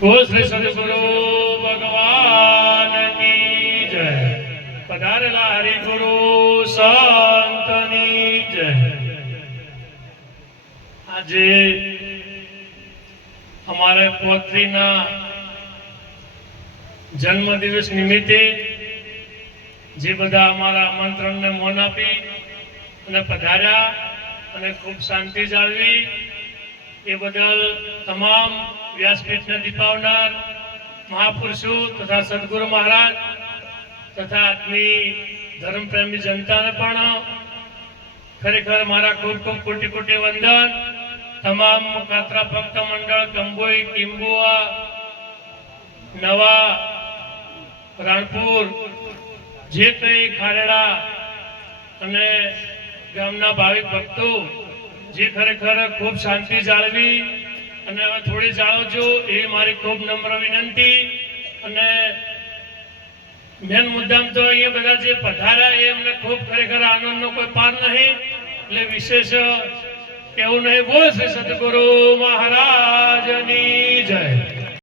ओ श्री सदगुरु भगवान की जय। पधारेला हरि गुरु संतनी जय। आज हमारे पौत्री ना जन्म दिवस निमित्ते जे बधा अमारा आमंत्रण ने मोन आपी अने पधार्या अने खूब शांति जाळवी ए बदल तमाम व्यासपीठ ने दीपावनार महापुरुषों तथा सदगुरु महाराज तथा आत्मी धर्म प्रेमी जनता ने पण खरेखर मारा खूब खूब कोटि कोटि वंदन। तमाम कात्रा भक्त मंडल कंबोई टीम्बुआ नवा राणपुर जेतरी खारेड़ा अने गामना भाविक भक्तों जे खरेखर खूब शांति जाळवी अने थोड़ी जाळवजो ए मारी खूब नम्र विनंती। अने मेन मुद्दाम तो अहीं बधा जे पधार्या ए अमने खूब खरेखर आनंदनो कोई पार नहीं એટલે વિશેષ કેવું નહીં। બોલ શ્રી સદગુરુ મહારાજની જય।